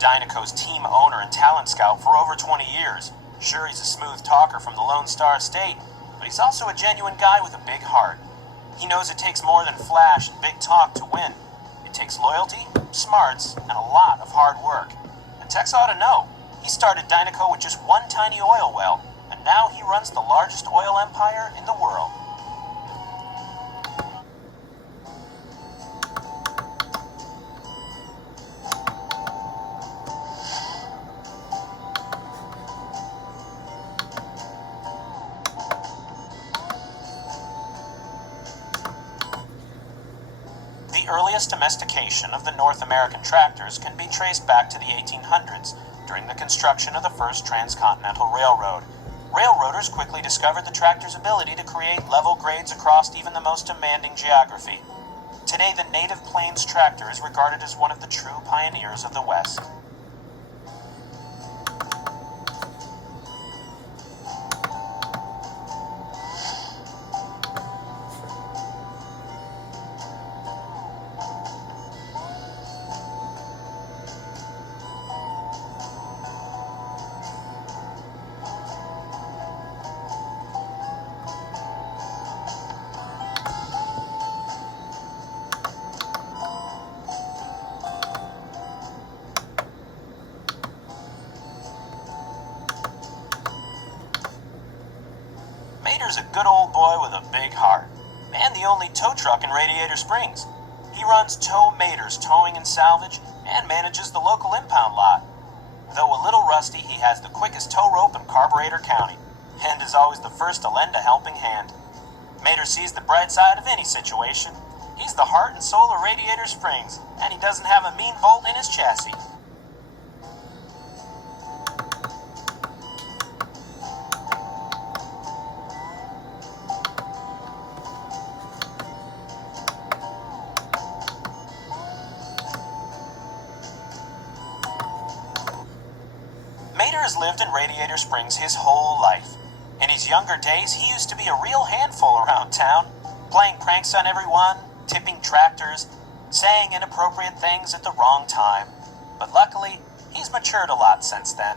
Dynaco's team owner and talent scout for over 20 years. Sure, he's a smooth talker from the Lone Star State, but he's also a genuine guy with a big heart. He knows it takes more than flash and big talk to win. It takes loyalty, smarts, and a lot of hard work. And Tex ought to know. He started Dynaco with just one tiny oil well, and now he runs the largest oil empire in the world. The earliest domestication of the North American tractors can be traced back to the 1800s, during the construction of the first transcontinental railroad. Railroaders quickly discovered the tractor's ability to create level grades across even the most demanding geography. Today, the native plains tractor is regarded as one of the true pioneers of the West. Mater's a good old boy with a big heart, and the only tow truck in Radiator Springs. He runs Tow Mater's Towing and Salvage and manages the local impound lot. Though a little rusty, he has the quickest tow rope in Carburetor County, and is always the first to lend a helping hand. Mater sees the bright side of any situation. He's the heart and soul of Radiator Springs, and he doesn't have a mean bolt in his chassis. Mater has lived in Radiator Springs his whole life. In his younger days, he used to be a real handful around town, playing pranks on everyone, tipping tractors, saying inappropriate things at the wrong time. But luckily, he's matured a lot since then.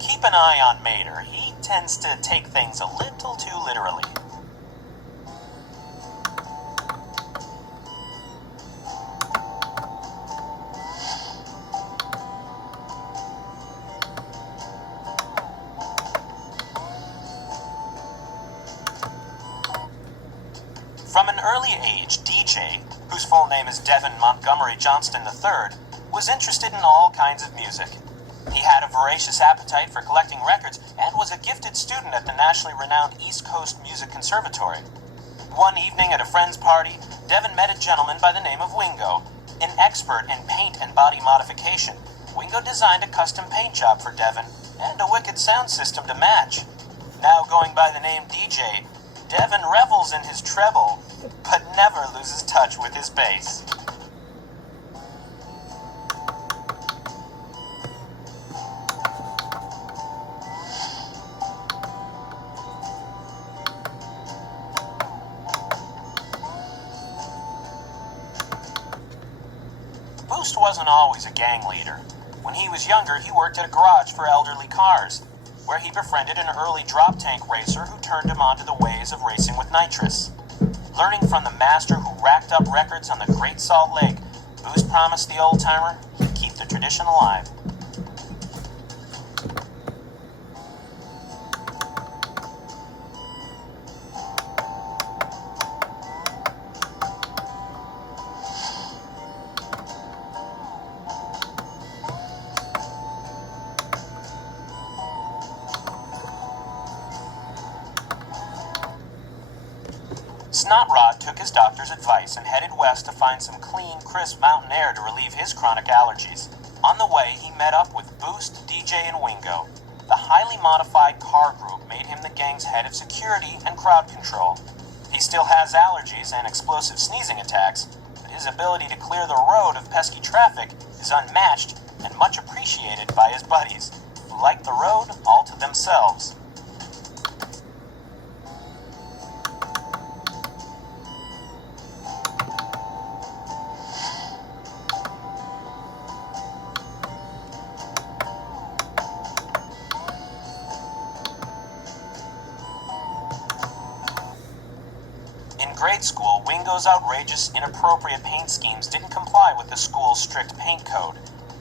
Keep an eye on Mater. He tends to take things a little too literally. From an early age, DJ, whose full name is Devin Montgomery Johnston III, was interested in all kinds of music. He had a voracious appetite for collecting records and was a gifted student at the nationally renowned East Coast Music Conservatory. One evening at a friend's party, Devin met a gentleman by the name of Wingo. An expert in paint and body modification, Wingo designed a custom paint job for Devin and a wicked sound system to match. Now going by the name DJ, Devin revels in his treble, but never loses touch with his bass. Boost wasn't always a gang leader. When he was younger, he worked at a garage for elderly cars, where he befriended an early drop tank racer who turned him onto the ways of racing with nitrous. Learning from the master who racked up records on the Great Salt Lake, Boost promised the old-timer he'd keep the tradition alive. Snotrod took his doctor's advice and headed west to find some clean, crisp mountain air to relieve his chronic allergies. On the way, he met up with Boost, DJ, and Wingo. The highly modified car group made him the gang's head of security and crowd control. He still has allergies and explosive sneezing attacks, but his ability to clear the road of pesky traffic is unmatched and much appreciated by his buddies, who like the road all to themselves. In grade school, Wingo's outrageous, inappropriate paint schemes didn't comply with the school's strict paint code,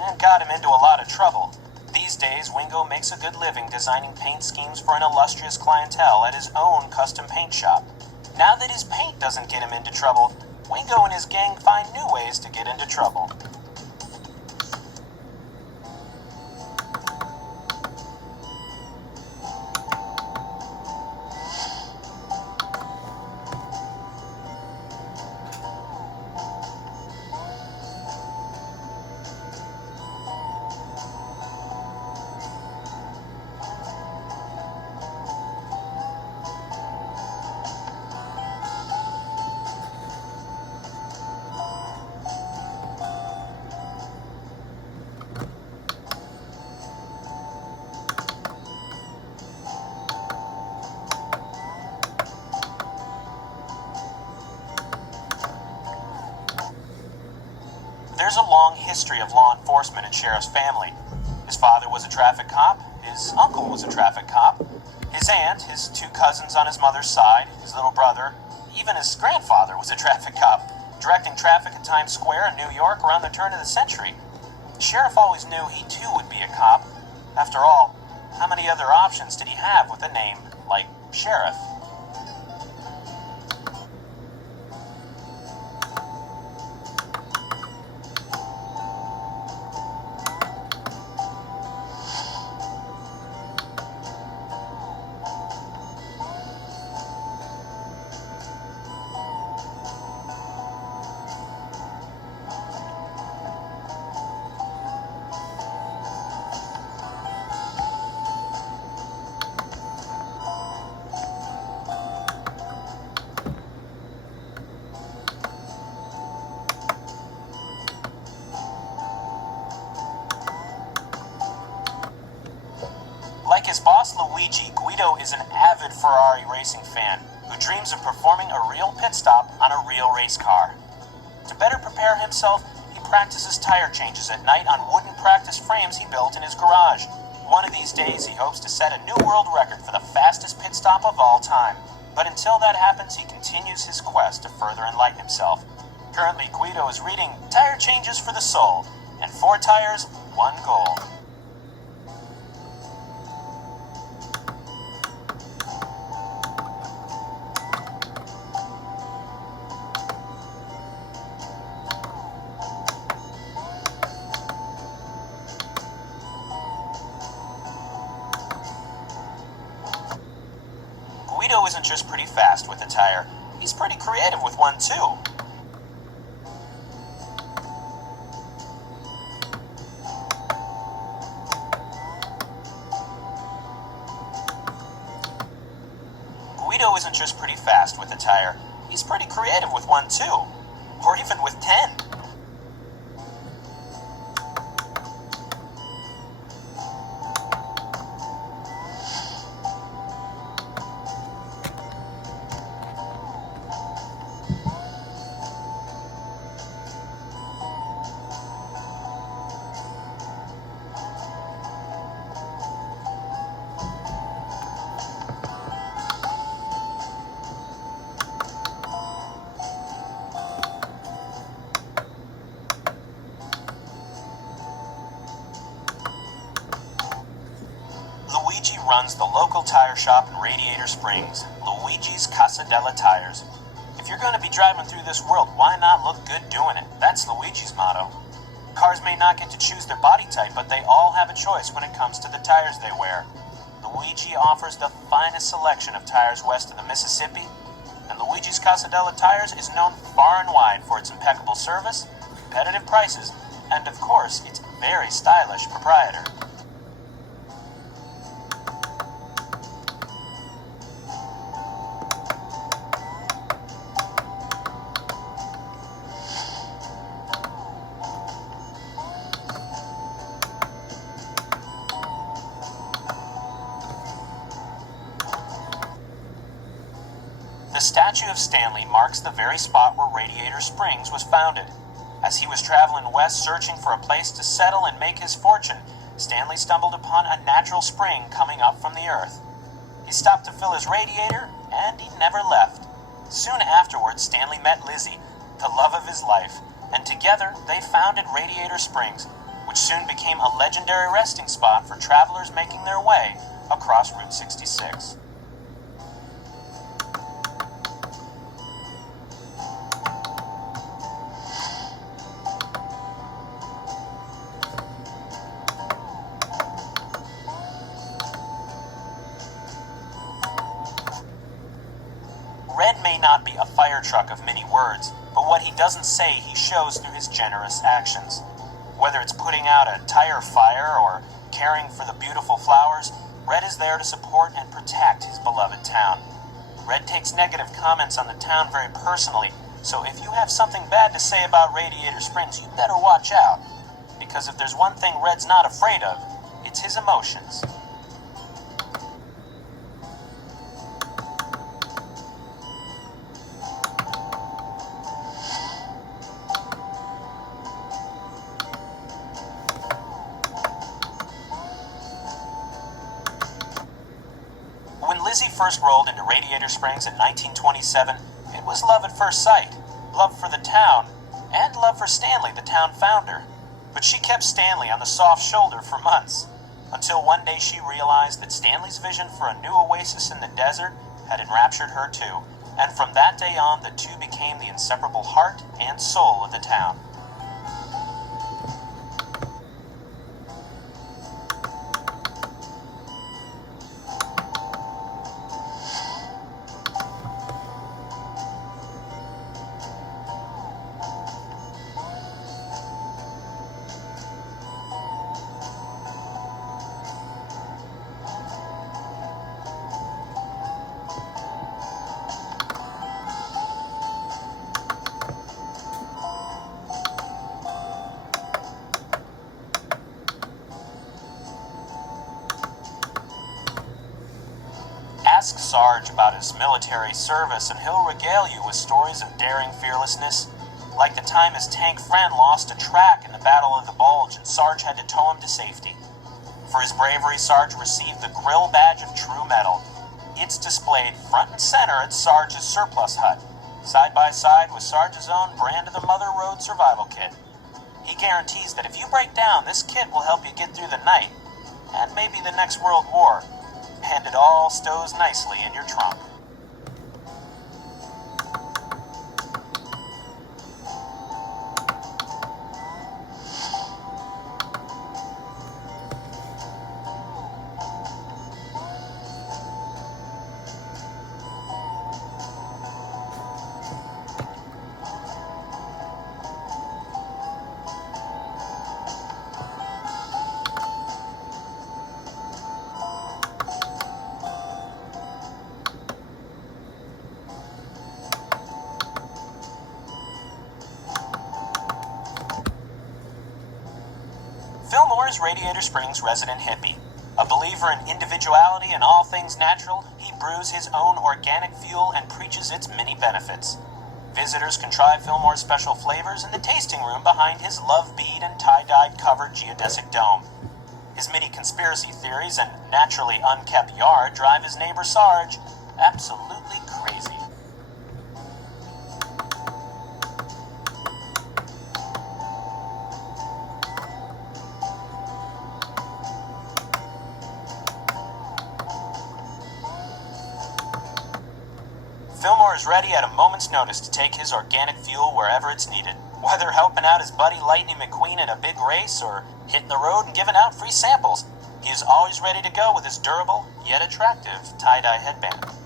and got him into a lot of trouble. These days, Wingo makes a good living designing paint schemes for an illustrious clientele at his own custom paint shop. Now that his paint doesn't get him into trouble, Wingo and his gang find new ways to get into trouble. There's a long history of law enforcement in Sheriff's family. His father was a traffic cop, his uncle was a traffic cop, his aunt, his two cousins on his mother's side, his little brother, even his grandfather was a traffic cop, directing traffic at Times Square in New York around the turn of the century. The sheriff always knew he too would be a cop. After all, how many other options did he have with a name like Sheriff? Like his boss Luigi, Guido is an avid Ferrari racing fan who dreams of performing a real pit stop on a real race car. To better prepare himself, he practices tire changes at night on wooden practice frames he built in his garage. One of these days, he hopes to set a new world record for the fastest pit stop of all time. But until that happens, he continues his quest to further enlighten himself. Currently, Guido is reading Tire Changes for the Soul, and 4 tires, 1 goal. Guido isn't just pretty fast with a tire, he's pretty creative with one too. Guido isn't just pretty fast with a tire, he's pretty creative with one too. Or even with 10. Luigi runs the local tire shop in Radiator Springs, Luigi's Casa della Tires. If you're going to be driving through this world, why not look good doing it? That's Luigi's motto. Cars may not get to choose their body type, but they all have a choice when it comes to the tires they wear. Luigi offers the finest selection of tires west of the Mississippi, and Luigi's Casa della Tires is known far and wide for its impeccable service, competitive prices, and of course, its very stylish proprietor. statue of Stanley marks the very spot where Radiator Springs was founded. As he was traveling west searching for a place to settle and make his fortune, Stanley stumbled upon a natural spring coming up from the earth. He stopped to fill his radiator, and he never left. Soon afterwards, Stanley met Lizzie, the love of his life, and together they founded Radiator Springs, which soon became a legendary resting spot for travelers making their way across Route 66. Red may not be a fire truck of many words, but what he doesn't say he shows through his generous actions. Whether it's putting out a tire fire or caring for the beautiful flowers, Red is there to support and protect his beloved town. Red takes negative comments on the town very personally, so if you have something bad to say about Radiator Springs, you better watch out. Because if there's one thing Red's not afraid of, it's his emotions. When Lizzie first rolled into Radiator Springs in 1927, it was love at first sight, love for the town, and love for Stanley, the town founder. But she kept Stanley on the soft shoulder for months, until one day she realized that Stanley's vision for a new oasis in the desert had enraptured her too, and from that day on, the two became the inseparable heart and soul of the town. Ask Sarge about his military service and he'll regale you with stories of daring fearlessness, like the time his tank friend lost a track in the Battle of the Bulge and Sarge had to tow him to safety. For his bravery, Sarge received the Grill Badge of True Metal. It's displayed front and center at Sarge's surplus hut, side by side with Sarge's own Brand of the Mother Road survival kit. He guarantees that if you break down, this kit will help you get through the night, and maybe the next World War, and it all stows nicely in your trunk. Fillmore is Radiator Springs' resident hippie. A believer in individuality and all things natural, he brews his own organic fuel and preaches its many benefits. Visitors can try Fillmore's special flavors in the tasting room behind his love bead and tie-dyed covered geodesic dome. His many conspiracy theories and naturally unkept yard drive his neighbor Sarge absolutely crazy. Fillmore is ready at a moment's notice to take his organic fuel wherever it's needed, whether helping out his buddy Lightning McQueen in a big race or hitting the road and giving out free samples. He is always ready to go with his durable, yet attractive, tie-dye headband.